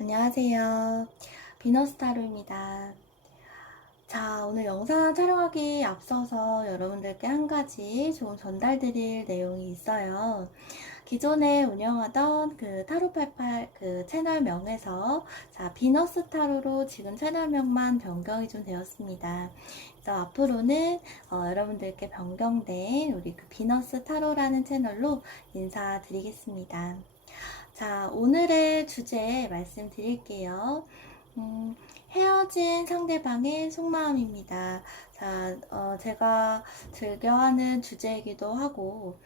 안녕하세요. 비너스타로입니다. 자, 오늘 영상 촬영하기 앞서서 여러분들께 한 가지 좀 전달드릴 내용이 있어요. 기존에 운영하던 그 타로88 그 채널명에서 자, 비너스 타로로 지금 채널명만 변경이 좀 되었습니다. 그래서 앞으로는 여러분들께 변경된 우리 그 비너스 타로라는 채널로 인사드리겠습니다. 자, 오늘의 주제 말씀드릴게요. 헤어진 상대방의 속마음입니다. 자, 제가 즐겨하는 주제이기도 하고,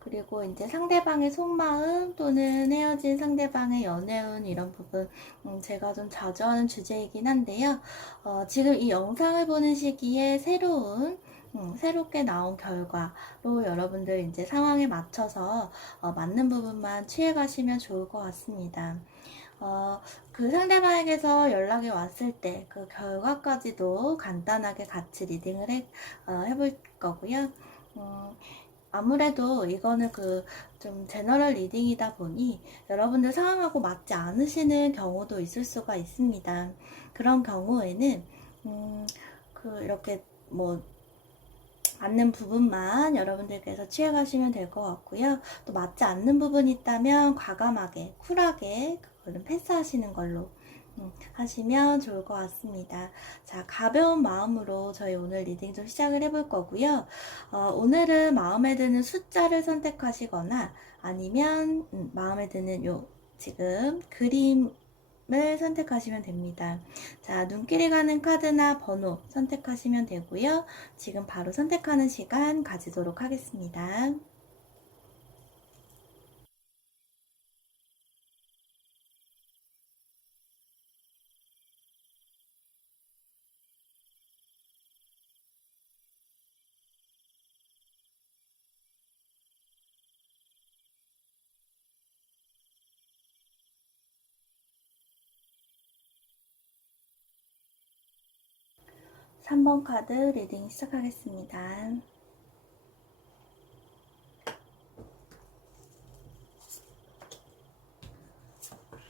그리고 이제 상대방의 속마음 또는 헤어진 상대방의 연애운 이런 부분, 제가 좀 자주 하는 주제이긴 한데요. 지금 이 영상을 보는 시기에 새롭게 나온 결과로 여러분들 이제 상황에 맞춰서 맞는 부분만 취해가시면 좋을 것 같습니다. 그 상대방에게서 연락이 왔을 때 그 결과까지도 간단하게 같이 리딩을 해볼 거고요. 아무래도 이거는 그 좀 제너럴 리딩이다 보니 여러분들 상황하고 맞지 않으시는 경우도 있을 수가 있습니다. 그런 경우에는 이렇게 뭐 맞는 부분만 여러분들께서 취해가시면 될 것 같고요. 또 맞지 않는 부분이 있다면 과감하게 쿨하게 그거는 패스하시는 걸로 하시면 좋을 것 같습니다. 자, 가벼운 마음으로 저희 오늘 리딩 좀 시작을 해볼 거고요. 오늘은 마음에 드는 숫자를 선택하시거나 아니면 마음에 드는 요 지금 그림을 선택하시면 됩니다. 자, 눈길이 가는 카드나 번호 선택하시면 되고요. 지금 바로 선택하는 시간 가지도록 하겠습니다. 3번 카드 리딩 시작하겠습니다.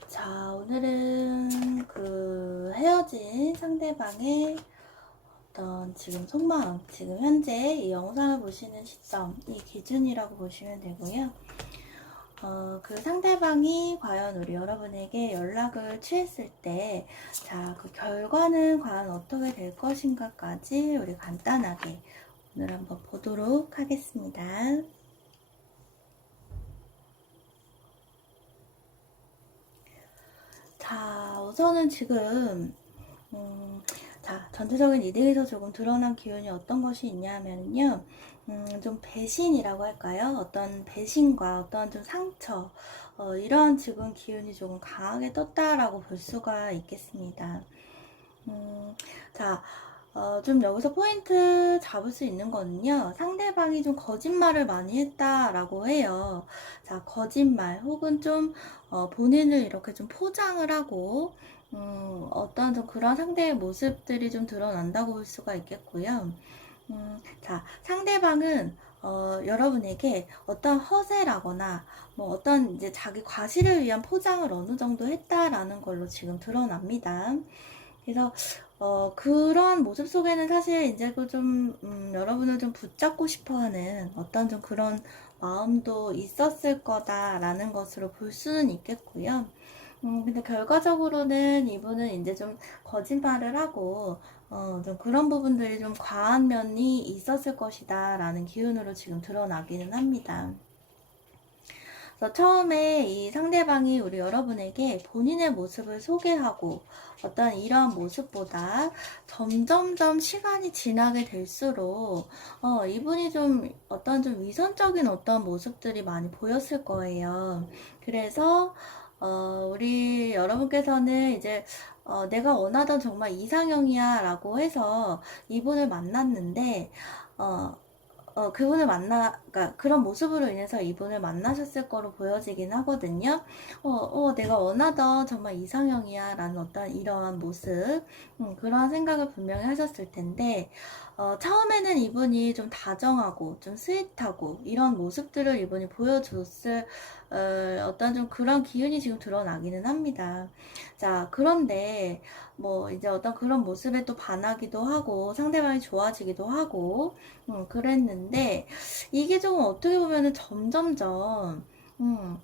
자, 오늘은 그 헤어진 상대방의 어떤 지금 속마음, 지금 현재 이 영상을 보시는 시점, 이 기준이라고 보시면 되고요. 그 상대방이 과연 우리 여러분에게 연락을 취했을 때, 자, 그 결과는 과연 어떻게 될 것인가까지 우리 간단하게 오늘 한번 보도록 하겠습니다. 자, 우선은 지금 자, 전체적인 리딩에서 조금 드러난 기운이 어떤 것이 있냐면요. 좀 배신이라고 할까요? 어떤 배신과 어떤 좀 상처, 이런 지금 기운이 조금 강하게 떴다라고 볼 수가 있겠습니다. 자, 좀 여기서 포인트 잡을 수 있는 거는요. 상대방이 좀 거짓말을 많이 했다라고 해요. 자, 거짓말 혹은 좀 본인을 이렇게 좀 포장을 하고 어떤 좀 그런 상대의 모습들이 좀 드러난다고 볼 수가 있겠고요. 자, 상대방은 여러분에게 어떤 허세라거나 뭐 어떤 이제 자기 과시를 위한 포장을 어느 정도 했다라는 걸로 지금 드러납니다. 그래서 그런 모습 속에는 사실 이제 좀 여러분을 좀 붙잡고 싶어하는 어떤 좀 그런 마음도 있었을 거다라는 것으로 볼 수는 있겠고요. 근데 결과적으로는 이분은 이제 좀 거짓말을 하고, 좀 그런 부분들이 좀 과한 면이 있었을 것이다 라는 기운으로 지금 드러나기는 합니다. 그래서 처음에 이 상대방이 우리 여러분에게 본인의 모습을 소개하고 어떤 이러한 모습보다 점점점 시간이 지나게 될수록 이분이 좀 어떤 좀 위선적인 어떤 모습들이 많이 보였을 거예요. 그래서 우리 여러분께서는 이제 내가 원하던 정말 이상형이야 라고 해서 이분을 만났는데 그분을 그러니까 그런 모습으로 인해서 이분을 만나셨을 거로 보여지긴 하거든요. 내가 원하던 정말 이상형이야 라는 어떤 이러한 모습, 그런 생각을 분명히 하셨을 텐데, 처음에는 이분이 좀 다정하고 좀 스윗하고 이런 모습들을 이분이 보여줬을 어떤 좀 그런 기운이 지금 드러나기는 합니다. 자, 그런데 뭐 이제 어떤 그런 모습에 또 반하기도 하고 상대방이 좋아지기도 하고 그랬는데 이게 조금 어떻게 보면은 음,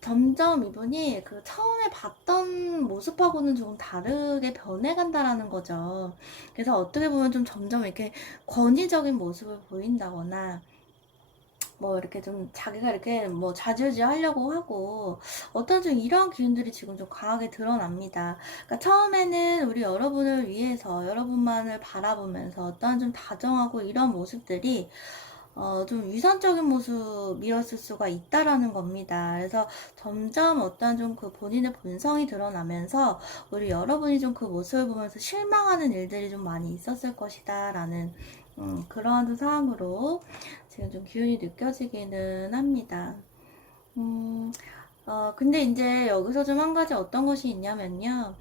점점 이분이 그 처음에 봤던 모습하고는 조금 다르게 변해간다라는 거죠. 그래서 어떻게 보면 좀 점점 이렇게 권위적인 모습을 보인다거나 뭐 이렇게 좀 자기가 이렇게 뭐 좌지우지 하려고 하고 어떤 좀 이런 기운들이 지금 좀 강하게 드러납니다. 그러니까 처음에는 우리 여러분을 위해서 여러분만을 바라보면서 어떤 좀 다정하고 이런 모습들이 좀 위선적인 모습이었을 수가 있다라는 겁니다. 그래서 점점 어떤 좀 그 본인의 본성이 드러나면서 우리 여러분이 좀 그 모습을 보면서 실망하는 일들이 좀 많이 있었을 것이다라는 그러한 좀 상황으로 지금 좀 기운이 느껴지기는 합니다. 근데 이제 여기서 좀 한 가지 어떤 것이 있냐면요.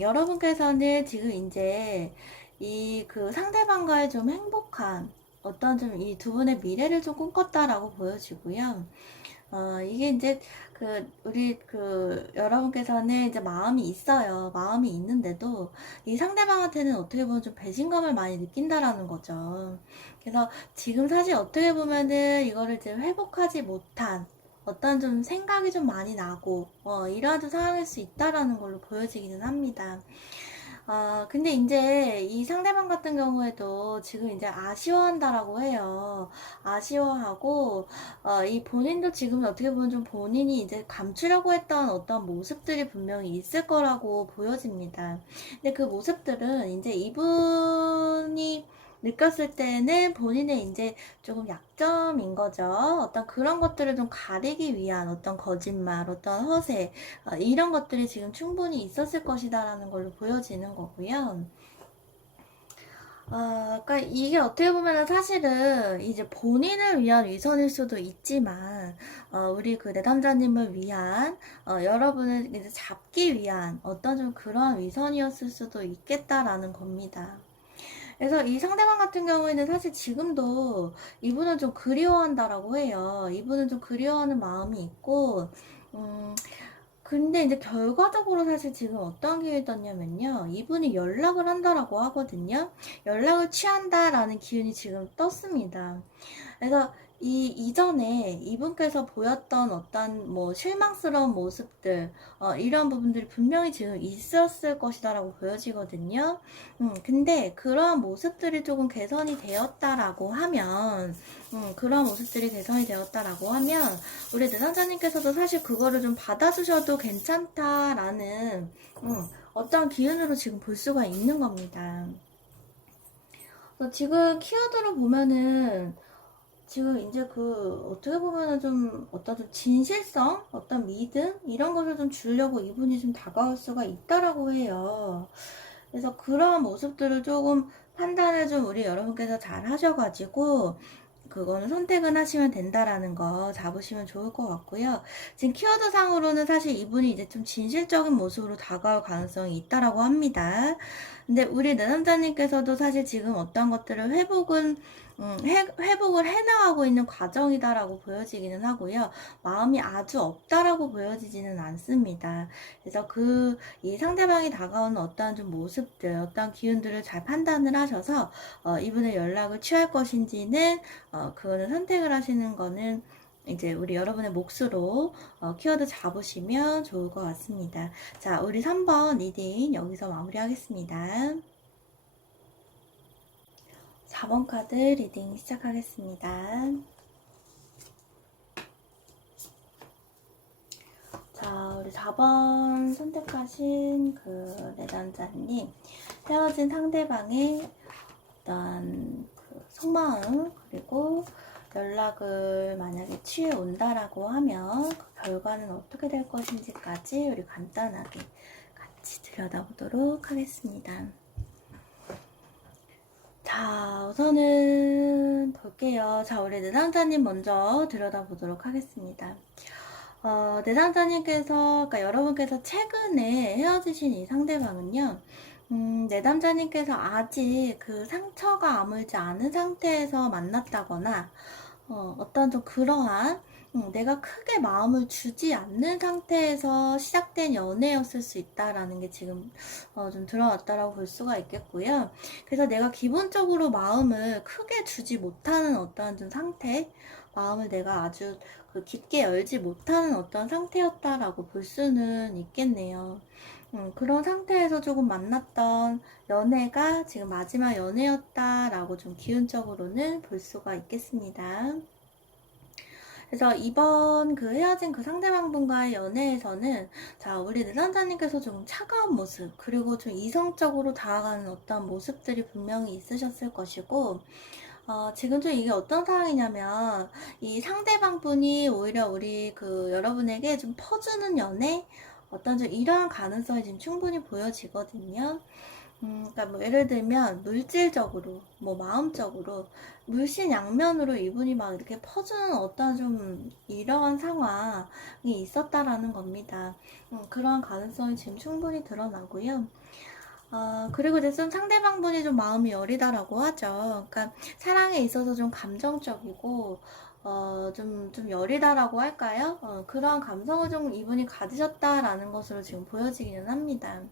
여러분께서는 지금 이제 이 그 상대방과의 좀 행복한 어떤 좀 이 두 분의 미래를 좀 꿈꿨다라고 보여지고요. 이게 이제 우리 여러분께서는 이제 마음이 있어요. 마음이 있는데도 이 상대방한테는 어떻게 보면 좀 배신감을 많이 느낀다라는 거죠. 그래서 지금 사실 어떻게 보면은 이거를 이제 회복하지 못한 어떤 좀 생각이 좀 많이 나고, 이러한 좀 상황일 수 있다라는 걸로 보여지기는 합니다. 근데 이제 이 상대방 같은 경우에도 지금 이제 아쉬워한다라고 해요. 아쉬워하고, 이 본인도 지금 어떻게 보면 좀 본인이 이제 감추려고 했던 어떤 모습들이 분명히 있을 거라고 보여집니다. 근데 그 모습들은 이제 이분이 느꼈을 때는 본인의 이제 조금 약점인 거죠. 어떤 그런 것들을 좀 가리기 위한 어떤 거짓말, 어떤 허세, 이런 것들이 지금 충분히 있었을 것이다라는 걸로 보여지는 거고요. 그러니까 이게 어떻게 보면은 사실은 이제 본인을 위한 위선일 수도 있지만, 우리 그 내담자님을 위한, 여러분을 이제 잡기 위한 어떤 좀 그러한 위선이었을 수도 있겠다라는 겁니다. 그래서 이 상대방 같은 경우에는 사실 지금도 이분은 좀 그리워한다라고 해요. 이분은 좀 그리워하는 마음이 있고, 음, 근데 이제 결과적으로 사실 지금 어떤 기운이 떴냐면요. 이분이 연락을 한다라고 하거든요. 연락을 취한다라는 기운이 지금 떴습니다. 그래서 이전에 이분께서 보였던 어떤 뭐 실망스러운 모습들, 이런 부분들이 분명히 지금 있었을 것이다라고 보여지거든요. 근데 그러한 모습들이 조금 개선이 되었다라고 하면, 그러한 모습들이 개선이 되었다라고 하면, 우리 내상자님께서도 사실 그거를 좀 받아주셔도 괜찮다라는, 어떤 기운으로 지금 볼 수가 있는 겁니다. 지금 키워드로 보면은, 지금 이제 어떻게 보면은 좀, 어떤 좀 진실성? 어떤 믿음? 이런 것을 좀 주려고 이분이 좀 다가올 수가 있다라고 해요. 그래서 그런 모습들을 조금 판단을 좀 우리 여러분께서 잘 하셔가지고, 그거는 선택은 하시면 된다라는 거 잡으시면 좋을 것 같고요. 지금 키워드 상으로는 사실 이분이 이제 좀 진실적인 모습으로 다가올 가능성이 있다라고 합니다. 근데 우리 내남자님께서도 사실 지금 어떤 것들을 회복을 해나가고 있는 과정이다라고 보여지기는 하고요. 마음이 아주 없다라고 보여지지는 않습니다. 그래서 이 상대방이 다가오는 어떠한 좀 모습들, 어떠한 기운들을 잘 판단을 하셔서, 이분의 연락을 취할 것인지는, 그거는 선택을 하시는 거는 이제 우리 여러분의 몫으로 키워드 잡으시면 좋을 것 같습니다. 자, 우리 3번 리딩 여기서 마무리하겠습니다. 4번 카드 리딩 시작하겠습니다. 자, 우리 4번 선택하신 내담자님, 헤어진 상대방의 어떤 속마음, 그리고 연락을 만약에 취해 온다라고 하면 그 결과는 어떻게 될 것인지까지 우리 간단하게 같이 들여다보도록 하겠습니다. 자, 우선은 볼게요. 자, 우리 내담자님 먼저 들여다보도록 하겠습니다. 내담자님께서, 그러니까 여러분께서 최근에 헤어지신 이 상대방은요, 내담자님께서 아직 그 상처가 아물지 않은 상태에서 만났다거나, 어떤 좀 그러한, 내가 크게 마음을 주지 않는 상태에서 시작된 연애였을 수 있다라는 게 지금 좀 드러났다라고 볼 수가 있겠고요. 그래서 내가 기본적으로 마음을 크게 주지 못하는 어떠한 좀 상태, 마음을 내가 아주 깊게 열지 못하는 어떤 상태였다라고 볼 수는 있겠네요. 그런 상태에서 조금 만났던 연애가 지금 마지막 연애였다라고 좀 기운적으로는 볼 수가 있겠습니다. 그래서 이번 헤어진 상대방분과의 연애에서는, 자, 우리 내담자님께서 좀 차가운 모습, 그리고 좀 이성적으로 다가가는 어떤 모습들이 분명히 있으셨을 것이고, 지금 좀 이게 어떤 상황이냐면, 이 상대방분이 오히려 우리 여러분에게 좀 퍼주는 연애? 어떤 좀 이러한 가능성이 지금 충분히 보여지거든요. 그러니까 뭐 예를 들면 물질적으로, 뭐 마음적으로, 물신양면으로 이분이 막 이렇게 퍼주는 어떤 좀 이러한 상황이 있었다라는 겁니다. 그러한 가능성이 지금 충분히 드러나고요. 그리고 이제 좀 상대방분이 좀 마음이 여리다라고 하죠. 그러니까 사랑에 있어서 좀 감정적이고, 좀 여리다라고 할까요? 그런 감성을 좀 이분이 가지셨다라는 것으로 지금 보여지기는 합니다.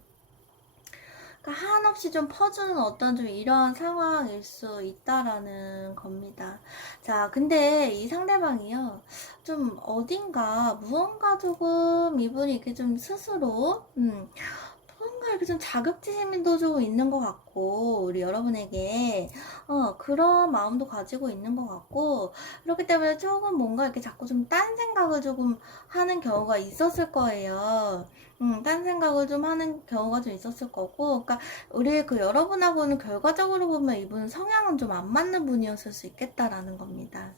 그러니까 한없이 좀 퍼주는 어떤 좀 이러한 상황일 수 있다라는 겁니다. 자, 근데 이 상대방이요, 좀 어딘가 무언가 조금 이분이 이렇게 좀 스스로 뭔가 이렇게 좀 자격지심도 좀 있는 것 같고, 우리 여러분에게 그런 마음도 가지고 있는 것 같고, 그렇기 때문에 조금 뭔가 이렇게 자꾸 좀 딴 생각을 조금 하는 경우가 있었을 거예요. 딴 생각을 좀 하는 경우가 좀 있었을 거고, 그러니까 우리 여러분하고는 결과적으로 보면 이분은 성향은 좀 안 맞는 분이었을 수 있겠다라는 겁니다.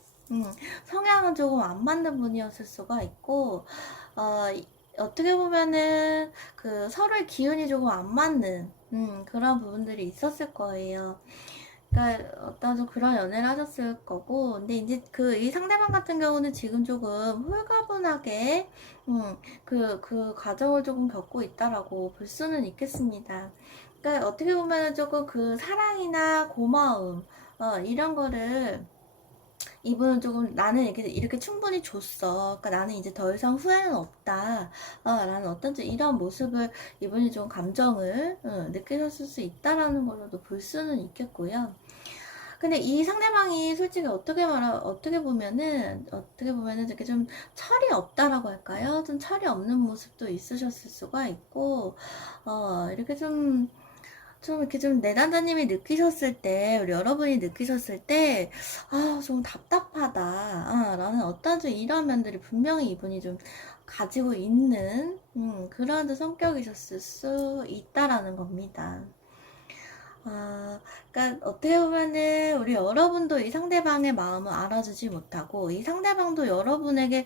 성향은 조금 안 맞는 분이었을 수가 있고, 어, 어떻게 보면은 서로의 기운이 조금 안 맞는 그런 부분들이 있었을 거예요. 그러니까 어떤 좀 그런 연애를 하셨을 거고, 근데 이제 이 상대방 같은 경우는 지금 조금 홀가분하게 그 과정을 조금 겪고 있다라고 볼 수는 있겠습니다. 그러니까 어떻게 보면은 조금 사랑이나 고마움 이런 거를 이분은 조금 나는 이렇게 충분히 줬어. 그러니까 나는 이제 더 이상 후회는 없다. 라는 어떤 좀 이런 모습을 이분이 좀 감정을 느끼셨을 수 있다라는 걸로도 볼 수는 있겠고요. 근데 이 상대방이 솔직히 어떻게 보면은 이렇게 좀 철이 없다라고 할까요? 좀 철이 없는 모습도 있으셨을 수가 있고, 이렇게 좀 이렇게 좀 내담자님이 느끼셨을 때, 우리 여러분이 느끼셨을 때, 좀 답답하다, 라는 어떤 좀 이런 면들이 분명히 이분이 좀 가지고 있는, 그런 성격이셨을 수 있다라는 겁니다. 그러니까 어떻게 보면은 우리 여러분도 이 상대방의 마음을 알아주지 못하고, 이 상대방도 여러분에게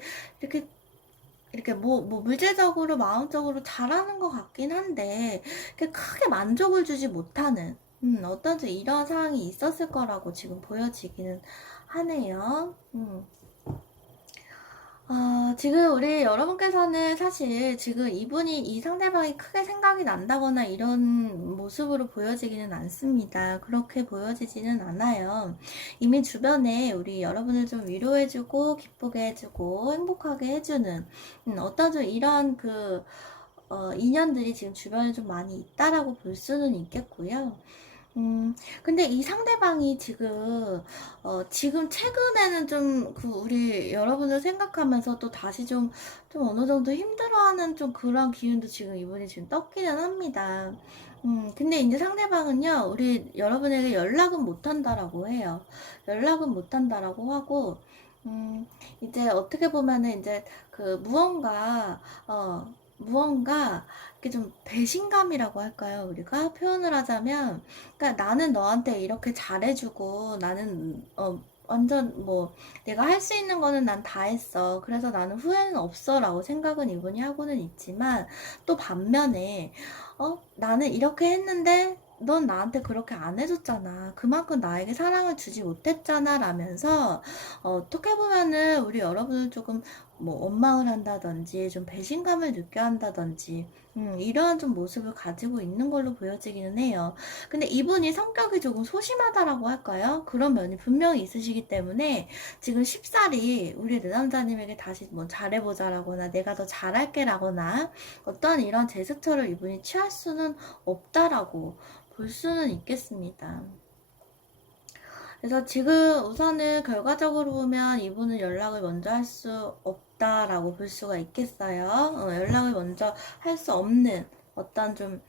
이렇게 뭐 물질적으로 마음적으로 잘하는 것 같긴 한데 크게 만족을 주지 못하는 어떤 좀 이런 상황이 있었을 거라고 지금 보여지기는 하네요. 지금 우리 여러분께서는 사실 지금 이 상대방이 크게 생각이 난다거나 이런 모습으로 보여지기는 않습니다. 그렇게 보여지지는 않아요. 이미 주변에 우리 여러분을 좀 위로해주고, 기쁘게 해주고, 행복하게 해주는, 어떤 좀 이런 인연들이 지금 주변에 좀 많이 있다라고 볼 수는 있겠고요. 근데 이 상대방이 지금 최근에는 좀 우리 여러분을 생각하면서 또 다시 좀 어느 정도 힘들어하는 좀 그런 기운도 지금 이분이 지금 떴기는 합니다. 근데 이제 상대방은요, 우리 여러분에게 연락은 못한다라고 해요. 연락은 못한다라고 하고, 이제 어떻게 보면은 이제 무언가 이렇게 좀 배신감이라고 할까요? 우리가 표현을 하자면, 그러니까 나는 너한테 이렇게 잘해주고, 나는 완전 뭐 내가 할 수 있는 거는 난 다 했어. 그래서 나는 후회는 없어라고 생각은 이분이 하고는 있지만, 또 반면에 나는 이렇게 했는데 넌 나한테 그렇게 안 해줬잖아. 그만큼 나에게 사랑을 주지 못했잖아. 라면서 어떻게 보면은 우리 여러분을 조금 뭐 원망을 한다든지 좀 배신감을 느껴 한다든지 이러한 좀 모습을 가지고 있는 걸로 보여지기는 해요. 근데 이분이 성격이 조금 소심하다라고 할까요? 그런 면이 분명히 있으시기 때문에 지금 쉽사리 우리 내담자님에게 다시 뭐 잘해보자라거나 내가 더 잘할게라거나 어떤 이런 제스처를 이분이 취할 수는 없다라고 볼 수는 있겠습니다. 그래서 지금 우선은 결과적으로 보면 이분은 연락을 먼저 할 수 없다라고 볼 수가 있겠어요. 연락을 먼저 할 수 없는 어떤 좀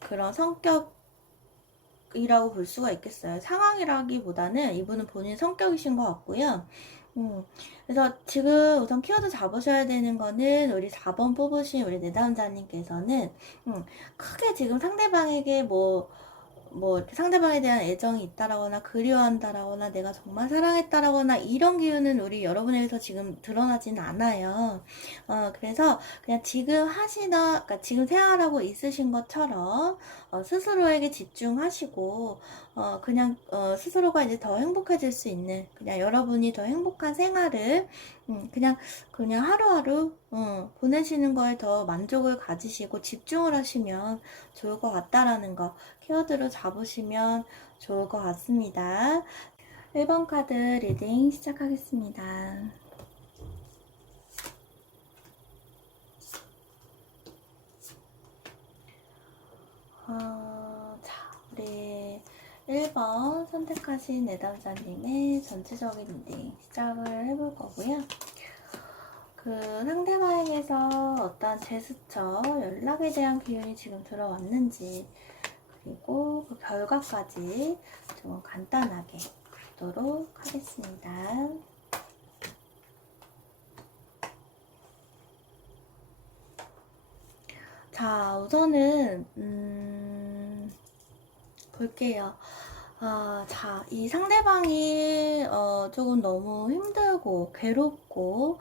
그런 성격이라고 볼 수가 있겠어요. 상황이라기보다는 이분은 본인 성격이신 것 같고요. 그래서 지금 우선 키워드 잡으셔야 되는 거는 우리 4번 뽑으신 우리 내담자님께서는 크게 지금 상대방에게 뭐 이렇게 상대방에 대한 애정이 있다라거나 그리워한다라거나 내가 정말 사랑했다라거나 이런 기운은 우리 여러분에게서 지금 드러나진 않아요. 그래서 그냥 지금 그러니까 지금 생활하고 있으신 것처럼 스스로에게 집중하시고 그냥 스스로가 이제 더 행복해질 수 있는 그냥 여러분이 더 행복한 생활을 그냥 하루하루 보내시는 거에 더 만족을 가지시고 집중을 하시면 좋을 것 같다라는 거 키워드로 잡으시면 좋을 것 같습니다. 1번 카드 리딩 시작하겠습니다. 자, 우리 1번 선택하신 내담자님의 전체적인 리딩 시작을 해볼 거고요. 그 상대방에게서 어떤 제스처, 연락에 대한 기운이 지금 들어왔는지 그리고 그 결과까지 좀 간단하게 보도록 하겠습니다. 자, 우선은 볼게요. 자, 이 상대방이 조금 너무 힘들고 괴롭고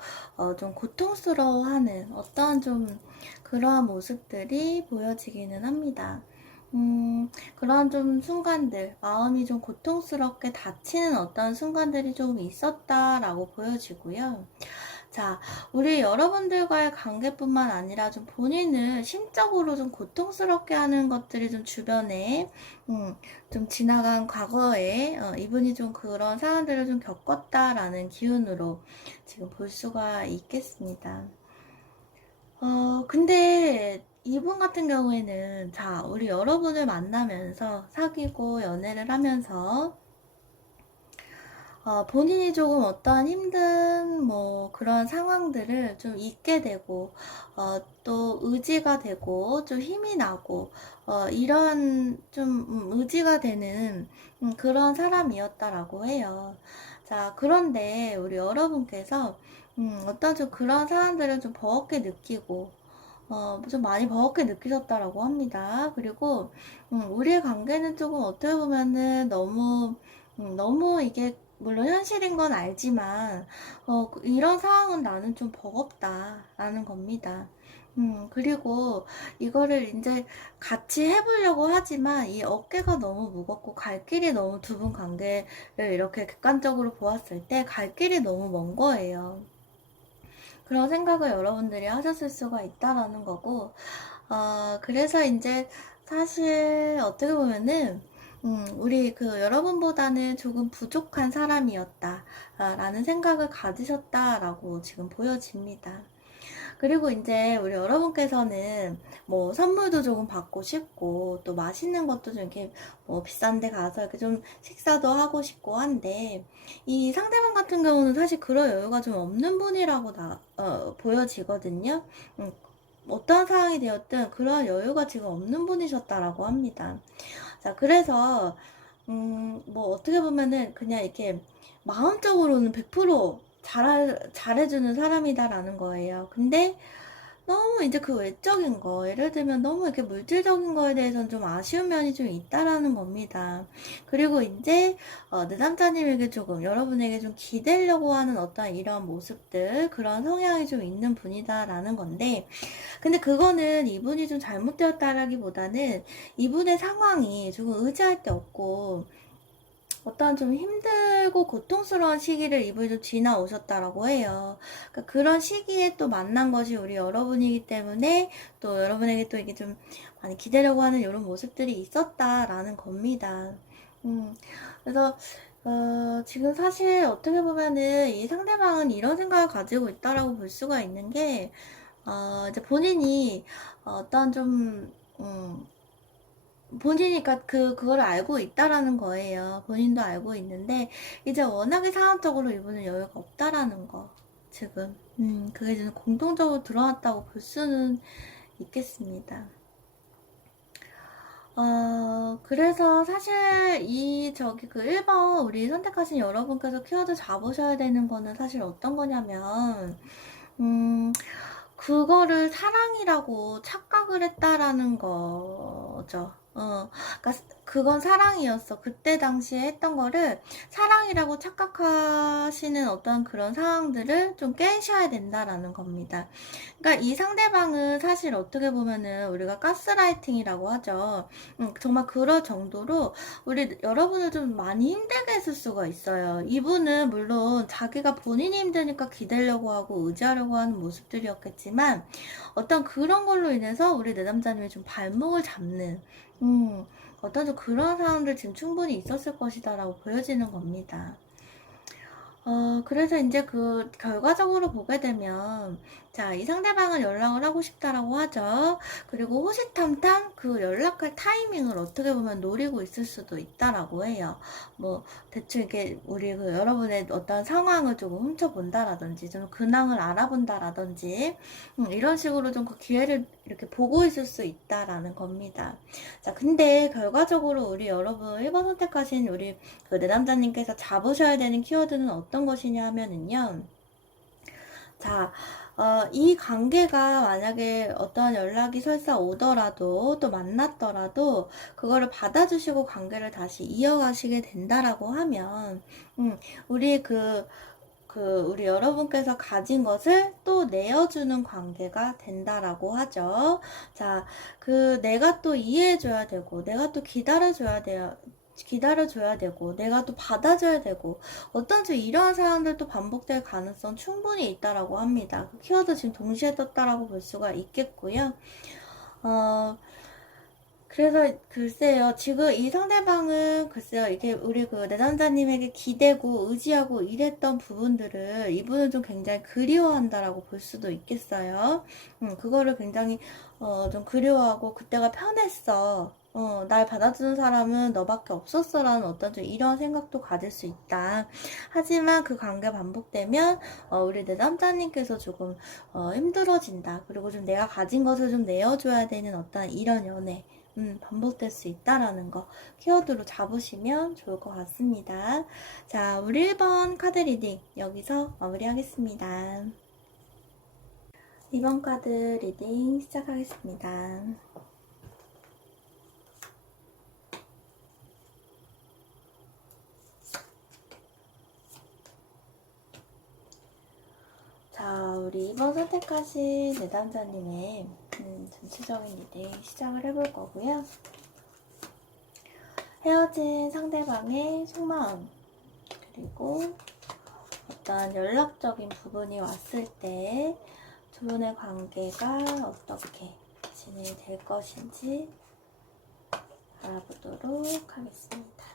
좀 고통스러워하는 어떠한 좀 그러한 모습들이 보여지기는 합니다. 그런 좀 순간들, 마음이 좀 고통스럽게 다치는 어떤 순간들이 조금 있었다라고 보여지고요. 자, 우리 여러분들과의 관계뿐만 아니라 좀 본인을 심적으로 좀 고통스럽게 하는 것들이 좀 주변에 좀 지나간 과거에 이분이 좀 그런 상황들을 좀 겪었다라는 기운으로 지금 볼 수가 있겠습니다. 근데 이분 같은 경우에는 자, 우리 여러분을 만나면서 사귀고 연애를 하면서 본인이 조금 어떠한 힘든 뭐 그런 상황들을 좀 잊게 되고 또 의지가 되고 좀 힘이 나고 이런 좀 의지가 되는 그런 사람이었다라고 해요. 자, 그런데 우리 여러분께서 어떤 좀 그런 사람들을 좀 버겁게 느끼고 좀 많이 버겁게 느끼셨다라고 합니다. 그리고 우리의 관계는 조금 어떻게 보면은 너무 이게 물론 현실인 건 알지만 이런 상황은 나는 좀 버겁다라는 겁니다. 그리고 이거를 이제 같이 해보려고 하지만 이 어깨가 너무 무겁고 갈 길이 너무 두 분 관계를 이렇게 객관적으로 보았을 때 갈 길이 너무 먼 거예요. 그런 생각을 여러분들이 하셨을 수가 있다라는 거고, 그래서 이제 사실 어떻게 보면은 우리 그 여러분보다는 조금 부족한 사람이었다 라는 생각을 가지셨다라고 지금 보여집니다. 그리고 이제 우리 여러분께서는 뭐 선물도 조금 받고 싶고 또 맛있는 것도 좀 이렇게 뭐 비싼 데 가서 이렇게 좀 식사도 하고 싶고 한데 이 상대방 같은 경우는 사실 그런 여유가 좀 없는 분이라고 보여지거든요. 어떠한 상황이 되었든 그런 여유가 지금 없는 분이셨다라고 합니다. 자, 그래서 뭐 어떻게 보면은 그냥 이렇게 마음적으로는 100% 잘해주는 사람이다라는 거예요. 근데 너무 이제 그 외적인 거, 예를 들면 너무 이렇게 물질적인 거에 대해서는 좀 아쉬운 면이 좀 있다라는 겁니다. 그리고 이제 내 남자님에게 조금 여러분에게 좀 기대려고 하는 어떤 이런 모습들, 그런 성향이 좀 있는 분이다라는 건데, 근데 그거는 이분이 좀 잘못되었다라기보다는 이분의 상황이 조금 의지할 데 없고 어떠한 좀 힘들고 고통스러운 시기를 이분이 좀 지나오셨다라고 해요. 그러니까 그런 시기에 또 만난 것이 우리 여러분이기 때문에 또 여러분에게 또 이게 좀 많이 기대려고 하는 이런 모습들이 있었다라는 겁니다. 그래서 지금 사실 어떻게 보면은 이 상대방은 이런 생각을 가지고 있다라고 볼 수가 있는 게, 이제 본인이 어떤 좀, 본인이 그러니까 그거를 알고 있다라는 거예요. 본인도 알고 있는데 이제 워낙에 상황적으로 이분은 여유가 없다라는 거. 지금 그게 좀 공통적으로 드러났다고 볼 수는 있겠습니다. 그래서 사실 그 1번 우리 선택하신 여러분께서 키워드 잡으셔야 되는 거는 사실 어떤 거냐면, 음, 그거를 사랑이라고 착각을 했다라는 거죠. 그러니까 그건 사랑이었어. 그때 당시에 했던 거를 사랑이라고 착각하시는 어떤 그런 상황들을 좀 깨셔야 된다라는 겁니다. 그러니까 이 상대방은 사실 어떻게 보면은 우리가 가스라이팅이라고 하죠. 정말 그럴 정도로 우리 여러분을 좀 많이 힘들게 했을 수가 있어요. 이분은 물론 자기가 본인이 힘드니까 기대려고 하고 의지하려고 하는 모습들이었겠지만, 어떤 그런 걸로 인해서 우리 내담자님이 좀 발목을 잡는, 어떤 좀 그런 상황들 지금 충분히 있었을 것이다라고 보여지는 겁니다. 그래서 이제 그 결과적으로 보게 되면, 자, 이 상대방은 연락을 하고 싶다라고 하죠. 그리고 호시탐탐 그 연락할 타이밍을 어떻게 보면 노리고 있을 수도 있다라고 해요. 뭐, 대충 이렇게 우리 그 여러분의 어떤 상황을 조금 훔쳐본다라든지, 좀 근황을 알아본다라든지, 이런 식으로 좀 그 기회를 이렇게 보고 있을 수 있다라는 겁니다. 자, 근데 결과적으로 우리 여러분 1번 선택하신 우리 그 내담자님께서 잡으셔야 되는 키워드는 어떤 것이냐 하면은요. 자, 이 관계가 만약에 어떤 연락이 설사 오더라도 또 만났더라도 그거를 받아주시고 관계를 다시 이어가시게 된다라고 하면, 우리 우리 여러분께서 가진 것을 또 내어주는 관계가 된다라고 하죠. 자, 내가 또 이해해줘야 되고, 내가 또 기다려줘야 되고, 내가 또 받아줘야 되고, 어떤 좀 이러한 상황들도 반복될 가능성 충분히 있다라고 합니다. 그 키워드 지금 동시에 떴다라고 볼 수가 있겠고요. 그래서 글쎄요, 지금 이 상대방은 글쎄요, 이게 우리 그 내담자님에게 기대고 의지하고 이랬던 부분들을 이분은 좀 굉장히 그리워한다라고 볼 수도 있겠어요. 그거를 굉장히 좀 그리워하고 그때가 편했어. 날 받아주는 사람은 너밖에 없었어라는 어떤 좀 이런 생각도 가질 수 있다. 하지만 그 관계 반복되면 우리 내담자님께서 조금 힘들어진다. 그리고 좀 내가 가진 것을 좀 내어줘야 되는 어떤 이런 연애. 반복될 수 있다라는 거 키워드로 잡으시면 좋을 것 같습니다. 자, 우리 1번 카드 리딩 여기서 마무리하겠습니다. 2번 카드 리딩 시작하겠습니다. 자, 우리 2번 선택하신 내담자님의 전체적인 리딩 시작을 해볼 거고요. 헤어진 상대방의 속마음, 그리고 어떤 연락적인 부분이 왔을 때 두 분의 관계가 어떻게 진행이 될 것인지 알아보도록 하겠습니다.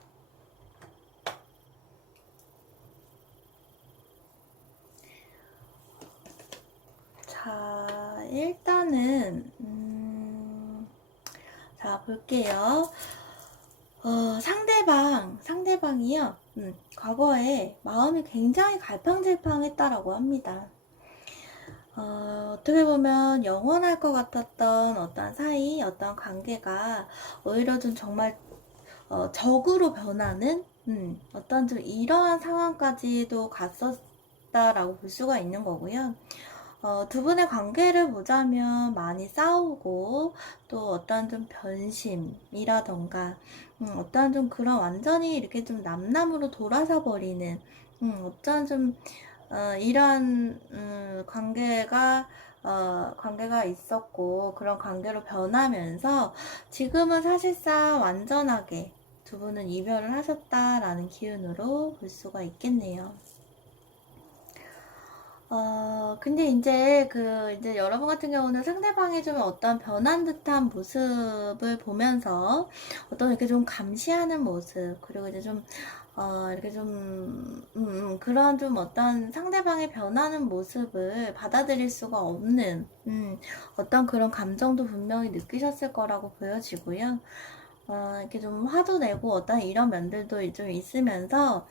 자, 일단은 자, 볼게요. 상대방이요. 과거에 마음이 굉장히 갈팡질팡했다라고 합니다. 어떻게 보면 영원할 것 같았던 어떤 사이, 어떤 관계가 오히려 좀 정말 적으로 변하는 어떤 좀 이러한 상황까지도 갔었다라고 볼 수가 있는 거고요. 두 분의 관계를 보자면 많이 싸우고 또 어떤 좀 변심이라던가 어떤 좀 그런 완전히 이렇게 좀 남남으로 돌아서 버리는 어떤 좀 이러한 관계가 있었고 그런 관계로 변하면서 지금은 사실상 완전하게 두 분은 이별을 하셨다라는 기운으로 볼 수가 있겠네요. 근데 이제 여러분 같은 경우는 상대방이 좀 어떤 변한 듯한 모습을 보면서 어떤 이렇게 좀 감시하는 모습, 그리고 이제 좀, 이렇게 좀, 그런 좀 어떤 상대방의 변하는 모습을 받아들일 수가 없는, 어떤 그런 감정도 분명히 느끼셨을 거라고 보여지고요. 이렇게 좀 화도 내고 어떤 이런 면들도 좀 있으면서,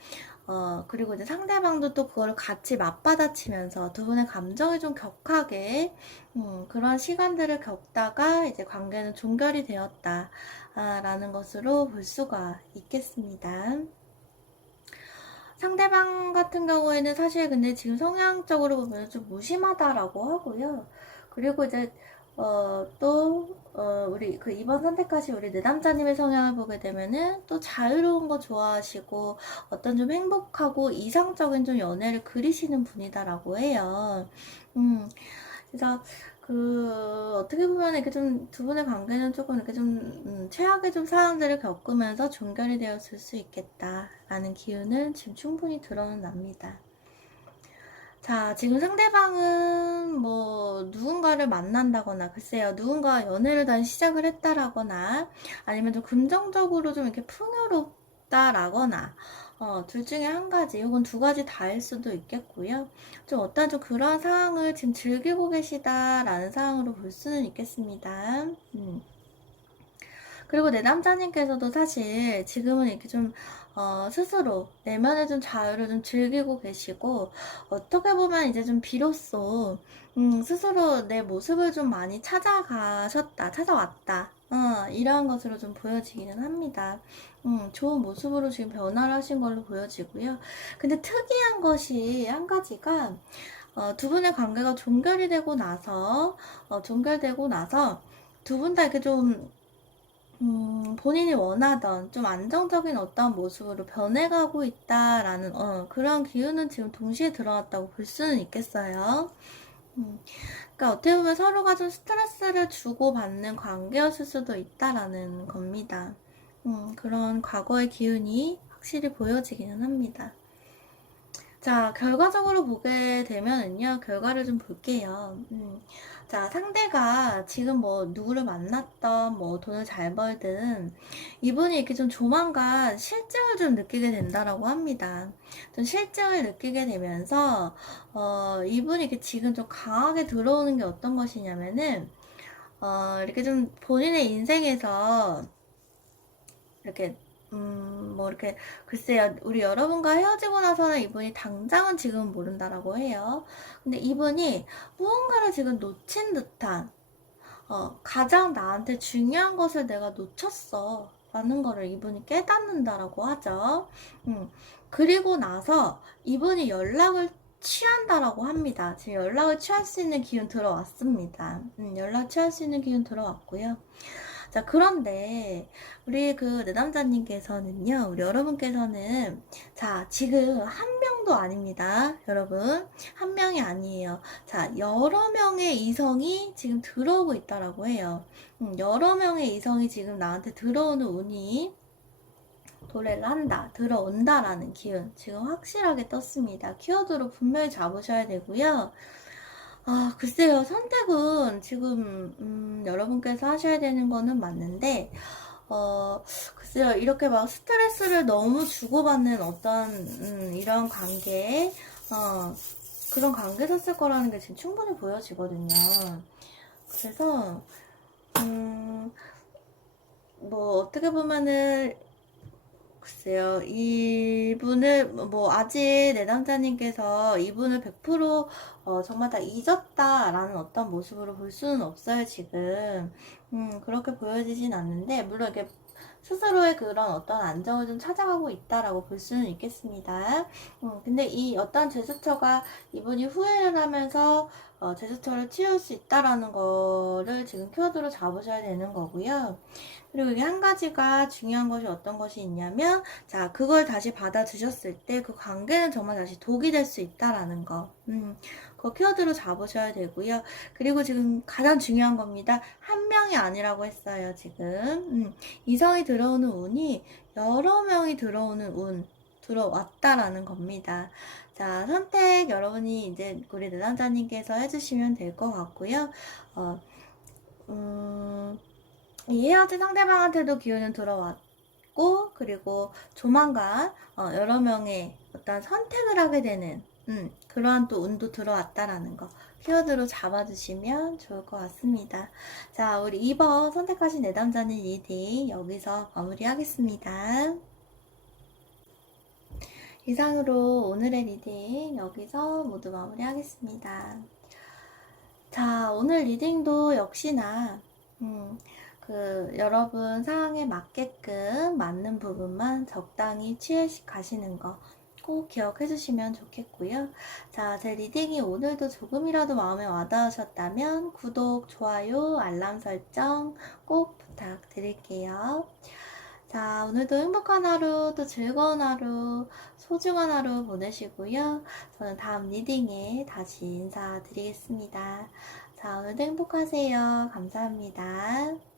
그리고 이제 상대방도 또 그걸 같이 맞받아치면서 두 분의 감정이 좀 격하게, 그런 시간들을 겪다가 이제 관계는 종결이 되었다, 라는 것으로 볼 수가 있겠습니다. 상대방 같은 경우에는 사실 근데 지금 성향적으로 보면 좀 무심하다라고 하고요. 그리고 이제 우리 이번 선택하신 우리 내담자님의 성향을 보게 되면은 또 자유로운 거 좋아하시고 어떤 좀 행복하고 이상적인 좀 연애를 그리시는 분이다라고 해요. 그래서 어떻게 보면 이렇게 좀 두 분의 관계는 조금 이렇게 좀 최악의 좀 상황들을 겪으면서 종결이 되었을 수 있겠다라는 기운은 지금 충분히 드러납니다. 자, 지금 상대방은 뭐 누군가를 만난다거나, 글쎄요, 누군가 연애를 다시 시작을 했다라거나, 아니면 좀 긍정적으로 좀 이렇게 풍요롭다라거나, 둘 중에 한 가지 혹은 두 가지 다일 수도 있겠고요. 좀 어떤 좀 그런 상황을 지금 즐기고 계시다라는 상황으로 볼 수는 있겠습니다. 그리고 내 남자님께서도 사실 지금은 이렇게 좀 스스로 내면의 좀 자유를 좀 즐기고 계시고, 어떻게 보면 이제 좀 비로소 스스로 내 모습을 좀 많이 찾아왔다, 이러한 것으로 좀 보여지기는 합니다. 좋은 모습으로 지금 변화를 하신 걸로 보여지고요. 근데 특이한 것이 한 가지가, 두 분의 관계가 종결되고 나서 두 분 다 이렇게 좀 본인이 원하던 좀 안정적인 어떤 모습으로 변해가고 있다라는 그런 기운은 지금 동시에 들어왔다고 볼 수는 있겠어요. 그러니까 어떻게 보면 서로가 좀 스트레스를 주고받는 관계였을 수도 있다라는 겁니다. 그런 과거의 기운이 확실히 보여지기는 합니다. 자, 결과적으로 보게 되면은요, 결과를 좀 볼게요. 자, 상대가 지금 뭐 누구를 만났던, 뭐 돈을 잘 벌든, 이분이 이렇게 좀 조만간 실증을 좀 느끼게 된다라고 합니다. 좀 실증을 느끼게 되면서, 이분이 이렇게 지금 좀 강하게 들어오는 게 어떤 것이냐면은, 이렇게 좀 본인의 인생에서, 이렇게 뭐 이렇게 글쎄요, 우리 여러분과 헤어지고 나서는 이분이 당장은 지금 모른다라고 해요. 근데 이분이 무언가를 지금 놓친 듯한, 가장 나한테 중요한 것을 내가 놓쳤어 라는 거를 이분이 깨닫는다라고 하죠. 그리고 나서 이분이 연락을 취한다라고 합니다. 지금 연락을 취할 수 있는 기운 들어왔습니다. 연락 취할 수 있는 기운 들어왔고요. 자, 그런데 우리 내남자님께서는요, 우리 여러분께서는, 자, 지금 한 명도 아닙니다. 여러분, 한 명이 아니에요. 자, 여러 명의 이성이 지금 들어오고 있다라고 해요. 여러 명의 이성이 지금 나한테 들어오는 운이 도래를 한다, 들어온다라는 기운 지금 확실하게 떴습니다. 키워드로 분명히 잡으셔야 되고요. 글쎄요. 선택은 지금 여러분께서 하셔야 되는 거는 맞는데, 글쎄요. 이렇게 막 스트레스를 너무 주고받는 어떤 이런 관계에 그런 관계셨을 거라는 게 지금 충분히 보여지거든요. 그래서 뭐 어떻게 보면은, 글쎄요, 이분을, 뭐, 아직 내담자님께서 이분을 100% 정말 다 잊었다라는 어떤 모습으로 볼 수는 없어요, 지금. 그렇게 보여지진 않는데, 물론 이렇게 스스로의 그런 어떤 안정을 좀 찾아가고 있다라고 볼 수는 있겠습니다. 근데 이 어떤 제스처가 이분이 후회를 하면서 제스처를 치울 수 있다라는 거를 지금 키워드로 잡으셔야 되는 거고요. 그리고 이게 한 가지가 중요한 것이 어떤 것이 있냐면, 자, 그걸 다시 받아주셨을 때 그 관계는 정말 다시 독이 될 수 있다라는 거. 그거 키워드로 잡으셔야 되고요. 그리고 지금 가장 중요한 겁니다. 한 명이 아니라고 했어요, 지금. 이성이 들어오는 운이 여러 명이 들어오는 운, 들어왔다라는 겁니다. 자, 선택 여러분이 이제 우리 내담자님께서 해주시면 될 것 같고요. 이 헤어진 상대방한테도 기운은 들어왔고, 그리고 조만간 여러 명의 어떤 선택을 하게 되는 그러한 또 운도 들어왔다라는 거 키워드로 잡아주시면 좋을 것 같습니다. 자, 우리 2번 선택하신 내담자님 리딩 여기서 마무리하겠습니다. 이상으로 오늘의 리딩 여기서 모두 마무리하겠습니다. 자, 오늘 리딩도 역시나 여러분 상황에 맞게끔 맞는 부분만 적당히 취해 가시는 거 꼭 기억해 주시면 좋겠고요. 자, 제 리딩이 오늘도 조금이라도 마음에 와닿으셨다면 구독, 좋아요, 알람 설정 꼭 부탁드릴게요. 자, 오늘도 행복한 하루, 또 즐거운 하루, 소중한 하루 보내시고요. 저는 다음 리딩에 다시 인사드리겠습니다. 자, 오늘도 행복하세요. 감사합니다.